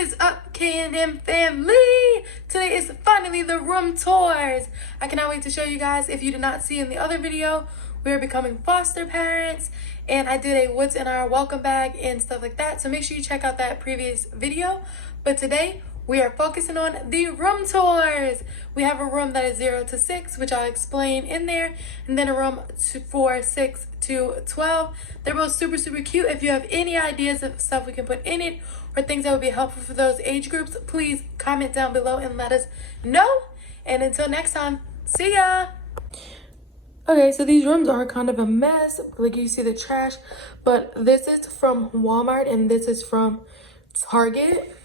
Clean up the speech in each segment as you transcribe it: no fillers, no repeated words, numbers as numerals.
is up, K&M family? Today is finally the room tours. I cannot wait to show you guys. If you did not see in the other video, we are becoming foster parents, and I did a what's in our welcome bag and stuff like that, so make sure you check out that previous video. But today we are focusing on the room tours. We have a room that is 0 to 6, which I'll explain in there, and then a room for 6 to 12. They're both super cute. If you have any ideas of stuff we can put in it or things that would be helpful for those age groups, please comment down below and let us know. And until next time, see ya. Okay, so these rooms are kind of a mess. Like, you see the trash, but this is from Walmart and this is from Target.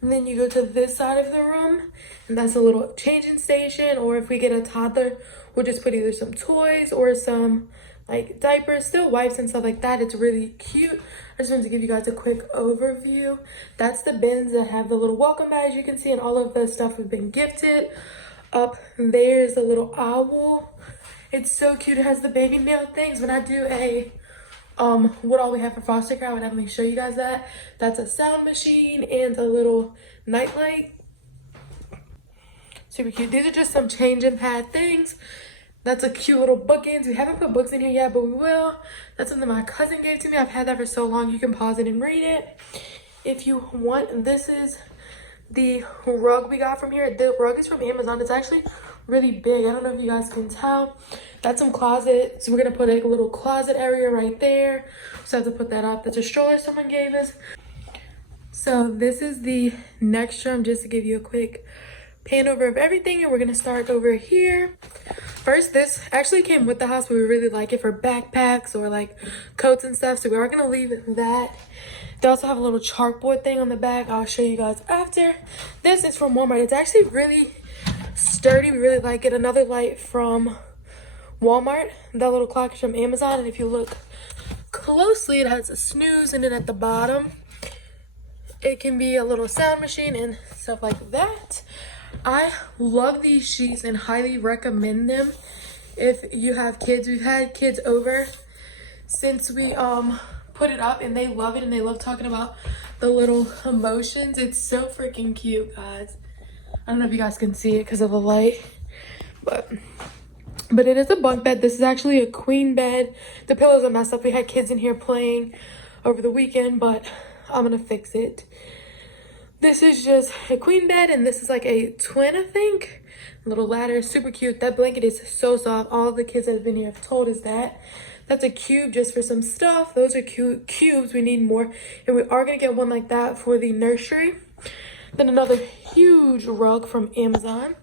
And then you go to this side of the room, and that's a little changing station. Or if we get a toddler, we'll just put either some toys or some like diapers, still wipes and stuff like that. It's really cute. I just wanted to give you guys a quick overview. That's the bins that have the little welcome bags you can see, and all of the stuff we've been gifted. Up there's a little owl. It's so cute. It has the baby nail things. When I do a what all we have for foster care, I would definitely show you guys that. That's a sound machine and a little nightlight. Super cute. These are just some changing pad things. That's a cute little bookends. We haven't put books in here yet, but we will. That's something my cousin gave to me. I've had that for so long. You can pause it and read it if you want. This is the rug we got from here. The rug is from Amazon. It's actually really big. I don't know if you guys can tell. That's some closet. So we're gonna put a little closet area right there. So I have to put that up. That's a stroller someone gave us. So this is the next room, just to give you a quick pan over of everything. And we're gonna start over here. First, this actually came with the house, but we really like it for backpacks or like coats and stuff. So we are gonna leave that. They also have a little chalkboard thing on the back. I'll show you guys after. This is from Walmart. It's actually really sturdy. We really like it. Another light from Walmart. That little clock is from Amazon. And if you look closely, it has a snooze, and then at the bottom, it can be a little sound machine and stuff like that. I love these sheets and highly recommend them if you have kids. We've had kids over since we put it up, and they love it, and they love talking about the little emotions. It's so freaking cute, guys. I don't know if you guys can see it because of the light, but it is a bunk bed. This is actually a queen bed. The pillows are messed up. We had kids in here playing over the weekend, but I'm gonna fix it. This is just a queen bed, and this is like a twin, I think. Little ladder, super cute. That blanket is so soft. All the kids that have been here have told us that. That's a cube just for some stuff. Those are cute cubes. We need more, and we are gonna get one like that for the nursery. Then another huge rug from Amazon.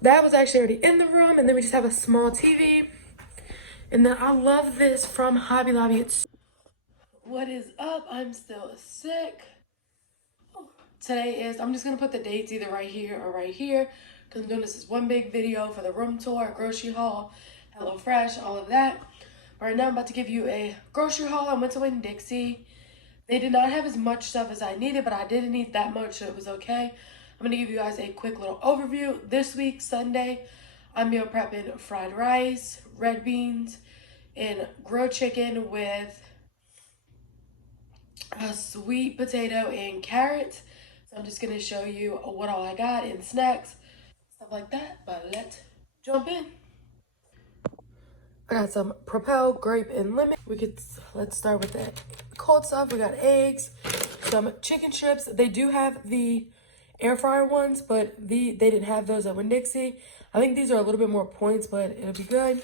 That was actually already in the room, and then we just have a small TV. And then I love this from Hobby Lobby. It's what is up? I'm still sick. Today is, I'm just gonna put the dates either right here or right here, because I'm doing this as one big video for the room tour, grocery haul, HelloFresh, all of that. Right now I'm about to give you a grocery haul. I went to Winn-Dixie. They did not have as much stuff as I needed, but I didn't need that much, so it was okay. I'm gonna give you guys a quick little overview. This week, Sunday, I'm meal prepping fried rice, red beans, and grilled chicken with a sweet potato and carrots. So I'm just gonna show you what all I got in snacks, stuff like that, but let's jump in. I got some Propel, grape, and lemon. Let's start with the cold stuff. We got eggs, some chicken strips. They do have the air fryer ones, but they didn't have those at Winn-Dixie. I think these are a little bit more points, but it'll be good.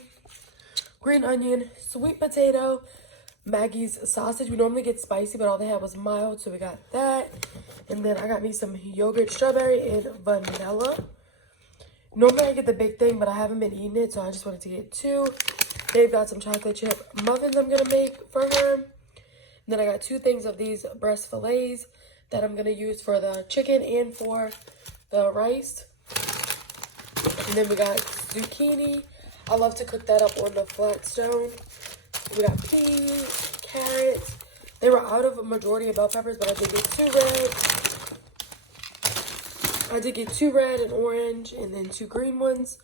Green onion, sweet potato, Maggie's sausage. We normally get spicy, but all they had was mild, so we got that. And then I got me some yogurt, strawberry, and vanilla. Normally I get the big thing, but I haven't been eating it, so I just wanted to get two. They've got some chocolate chip muffins I'm gonna make for her. And then I got 2 things of these breast fillets that I'm gonna use for the chicken and for the rice. And then we got zucchini. I love to cook that up on the flat stone. We got peas, carrots. They were out of a majority of bell peppers, but I did get 2 red. I did get 2 red and orange, and then 2 green ones.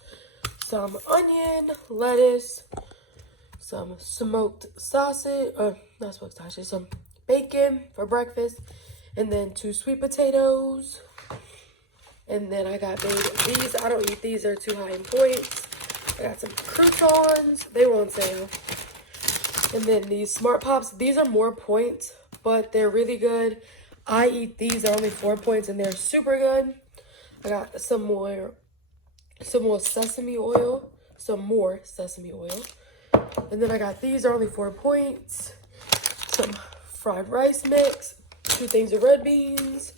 Some onion, lettuce, some smoked sausage, not smoked sausage, some bacon for breakfast, and then 2 sweet potatoes. And then I got made these. I don't eat these, they're too high in points. I got some croutons. They were on sale. And then these Smart Pops. These are more points, but they're really good. I eat these. They're only 4 points, and they're super good. I got some more sesame oil. Some more sesame oil. And then I got these. They're only 4 points. Some fried rice mix. 2 things of red beans.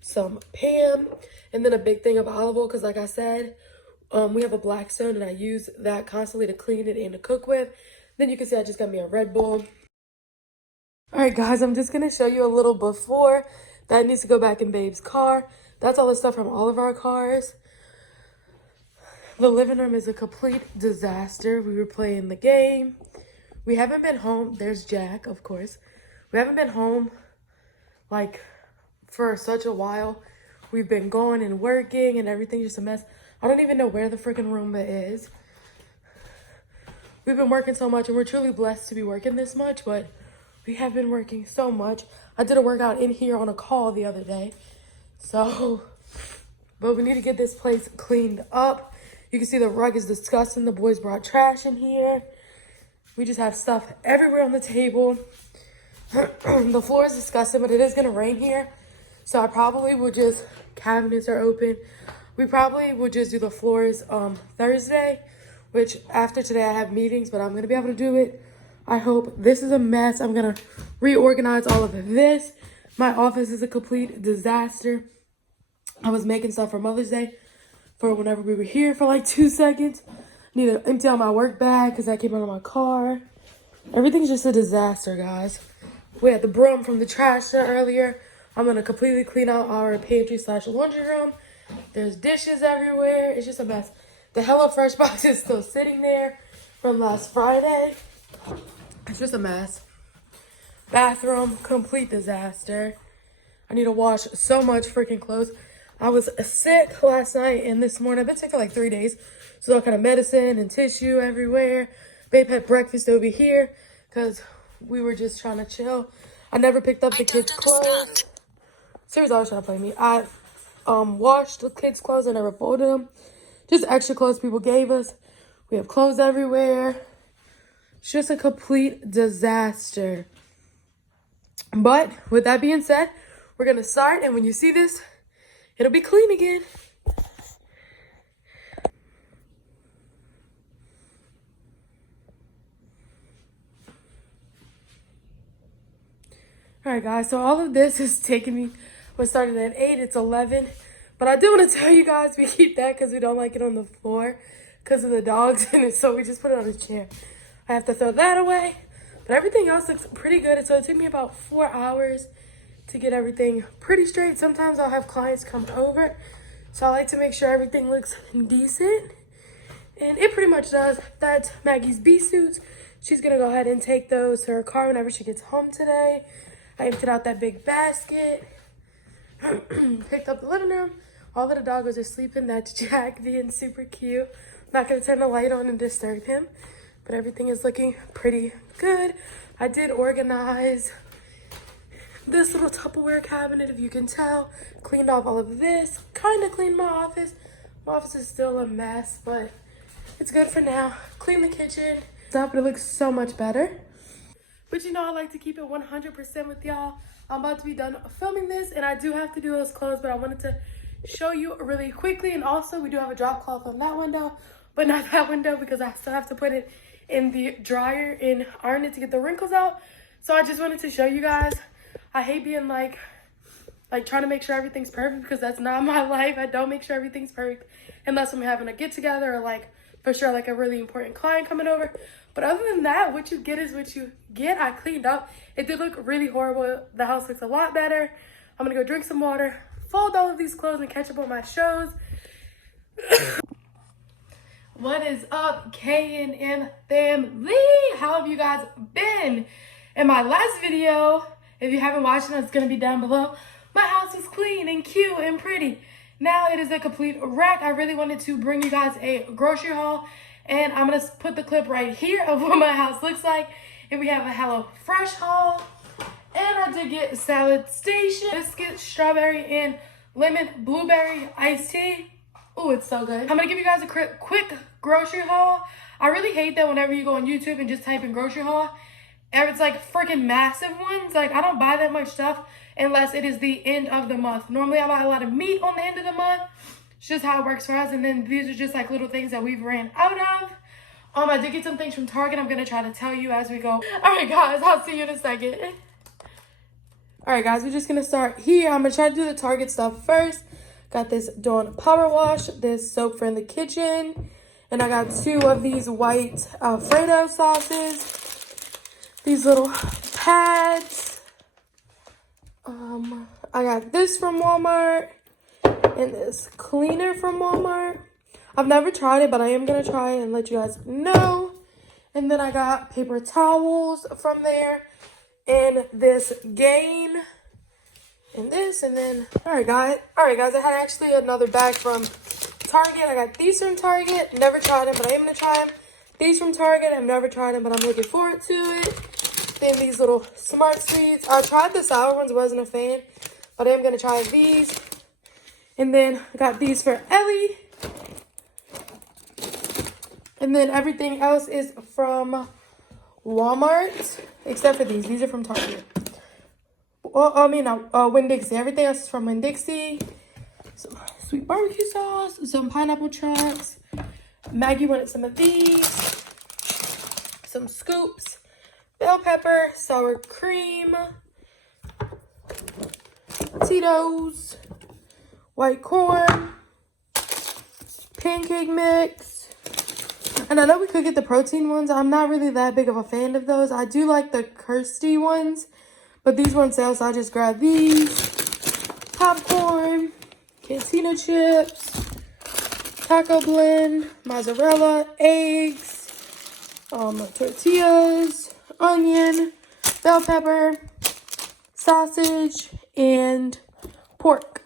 Some Pam. And then a big thing of olive oil, because like I said, we have a Blackstone, and I use that constantly to clean it and to cook with. Then you can see I just got me a Red Bull. All right, guys, I'm just going to show you a little before. That needs to go back in Babe's car. That's all the stuff from all of our cars. The living room is a complete disaster. We were playing the game. We haven't been home. There's Jack, of course. We haven't been home, like, for such a while. We've been going and working, and everything's just a mess. I don't even know where the freaking Roomba is. We've been working so much, and we're truly blessed to be working this much, but we have been working so much. I did a workout in here on a call the other day. So, but we need to get this place cleaned up. You can see the rug is disgusting. The boys brought trash in here. We just have stuff everywhere on the table. The floor is disgusting, but it is going to rain here. So I probably would just, cabinets are open. We probably would just do the floors Thursday, which after today I have meetings, but I'm going to be able to do it. I hope. This is a mess. I'm going to reorganize all of this. My office is a complete disaster. I was making stuff for Mother's Day for whenever we were here for like 2 seconds. Need to empty out my work bag because that came out of my car. Everything's just a disaster, guys. We had the broom from the trash earlier. I'm going to completely clean out our pantry / laundry room. There's dishes everywhere. It's just a mess. The HelloFresh box is still sitting there from last Friday. It's just a mess. Bathroom, complete disaster. I need to wash so much freaking clothes. I was sick last night and this morning. I've been sick for like 3 days. So all kind of medicine and tissue everywhere. Babe had breakfast over here because we were just trying to chill. I never picked up the kids' clothes. Seriously, always trying to play me. I washed the kids' clothes. I never folded them. Just extra clothes people gave us. We have clothes everywhere. It's just a complete disaster. But with that being said, we're going to start. And when you see this, it'll be clean again. All right, guys. So all of this is taking me. We started at 8. It's 11. But I do want to tell you guys we keep that because we don't like it on the floor because of the dogs in it. So we just put it on a chair. I have to throw that away. But everything else looks pretty good. So it took me about 4 hours to get everything pretty straight. Sometimes I'll have clients come over. So I like to make sure everything looks decent. And it pretty much does. That's Maggie's bee suits. She's going to go ahead and take those to her car whenever she gets home today. I emptied out that big basket. Picked up the living room. All of the doggos are sleeping. That's Jack being super cute. I'm not going to turn the light on and disturb him. But everything is looking pretty good. I did organize this little Tupperware cabinet, if you can tell. Cleaned off all of this. Kind of cleaned my office. My office is still a mess, but it's good for now. Clean the kitchen. Stuff, it looks so much better. But you know, I like to keep it 100% with y'all. I'm about to be done filming this, and I do have to do those clothes, but I wanted to show you really quickly. And also, we do have a drop cloth on that window, but not that window because I still have to put it in the dryer and iron it to get the wrinkles out. So I just wanted to show you guys. I hate being like trying to make sure everything's perfect because that's not my life. I don't make sure everything's perfect unless I'm having a get together or like for sure like a really important client coming over. But other than that, what you get is what you get. I cleaned up. It did look really horrible. The house looks a lot better. I'm gonna go drink some water, fold all of these clothes, and catch up on my shows. What is up, K&M family? How have you guys been? In my last video, if you haven't watched it, it's gonna be down below. My house was clean and cute and pretty. Now it is a complete wreck. I really wanted to bring you guys a grocery haul, and I'm gonna put the clip right here of what my house looks like. And we have a HelloFresh haul, And I did get Salad Station biscuit, strawberry, and lemon blueberry iced tea. Oh, it's so good. I'm gonna give you guys a quick grocery haul. I really hate that whenever you go on YouTube and just type in grocery haul, and it's like freaking massive ones. Like, I don't buy that much stuff unless it is the end of the month. Normally, I buy a lot of meat on the end of the month. It's just how it works for us. And then these are just like little things that we've ran out of. I did get some things from Target. I'm gonna try to tell you as we go. All right, guys, I'll see you in a second. All right, guys, we're just gonna start here. I'm gonna try to do the Target stuff first. Got this Dawn Power Wash, this soap for in the kitchen, and I got 2 of these white Alfredo sauces. These little pads. I got this from Walmart and this cleaner from Walmart. I've never tried it, but I am gonna try it and let you guys know. And then I got paper towels from there and this Gain and this. And then all right guys, I had actually another bag from Target. I got these from Target. Never tried them, but I am gonna try them. These from Target. I've never tried them, but I'm looking forward to it. Then these little Smart Sweets. I tried the sour ones, wasn't a fan, but I am gonna try these. And then I got these for Ellie. And then everything else is from Walmart, except for these. These are from Target. Well, I mean, Winn-Dixie. Everything else is from Winn-Dixie. Some sweet barbecue sauce, some pineapple chunks. Maggie wanted some of these. Some scoops. Bell pepper, sour cream. Tito's. White corn. Pancake mix. And I know we could get the protein ones. I'm not really that big of a fan of those. I do like the Kirsty ones, but these ones sell, so I just grabbed these. Popcorn, Cantina chips, taco blend, mozzarella, eggs, tortillas, onion, bell pepper, sausage, and pork.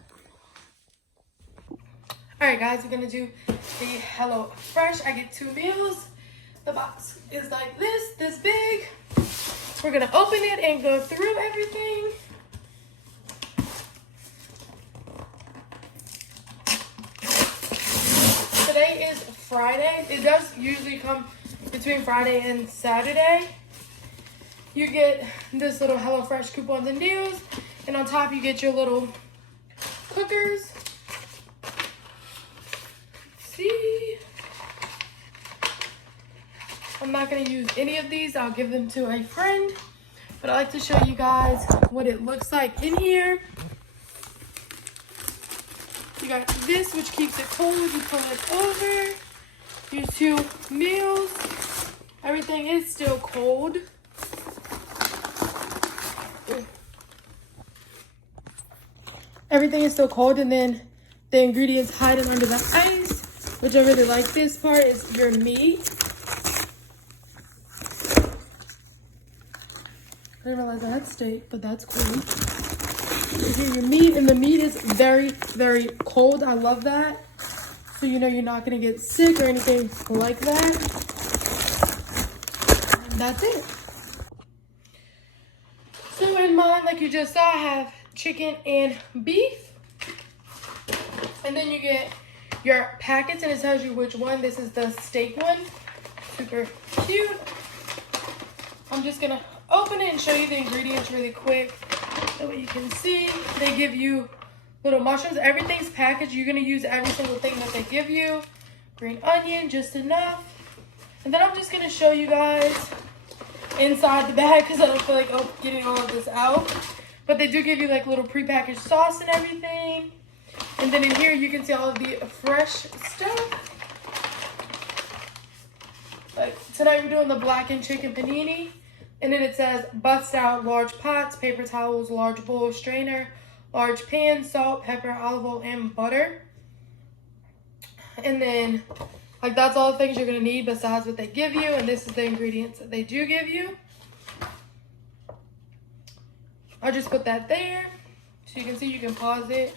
All right, guys, we're gonna do the Hello Fresh. I get 2 meals. The box is like this big. We're gonna open it and go through everything. Today is Friday. It does usually come between Friday and Saturday. You get this little HelloFresh coupons and deals, and on top you get your little cookers. See, I'm not going to use any of these. I'll give them to a friend, but I like to show you guys what it looks like in here. You got this, which keeps it cold. You pull it over. Your 2 meals. Everything is still cold. Everything is still cold, and then the ingredients hiding under the ice. Which I really like. This part is your meat. I didn't realize I had steak, but that's cool. Here's your meat, and the meat is very, very cold. I love that. So you know you're not going to get sick or anything like that. And that's it. So in mine, like you just saw, I have chicken and beef. And then you get your packets, and it tells you which one. This is the steak one. Super cute. I'm just gonna open it and show you the ingredients really quick. That way you can see. They give you little mushrooms. Everything's packaged. You're gonna use every single thing that they give you. Green onion, just enough. And then I'm just gonna show you guys inside the bag because I don't feel like getting all of this out. But they do give you like little prepackaged sauce and everything. And then in here, you can see all of the fresh stuff. Like tonight, we're doing the blackened chicken panini. And then it says bust out large pots, paper towels, large bowl, strainer, large pan, salt, pepper, olive oil, and butter. And then, like, that's all the things you're going to need besides what they give you. And this is the ingredients that they do give you. I'll just put that there. So you can see, you can pause it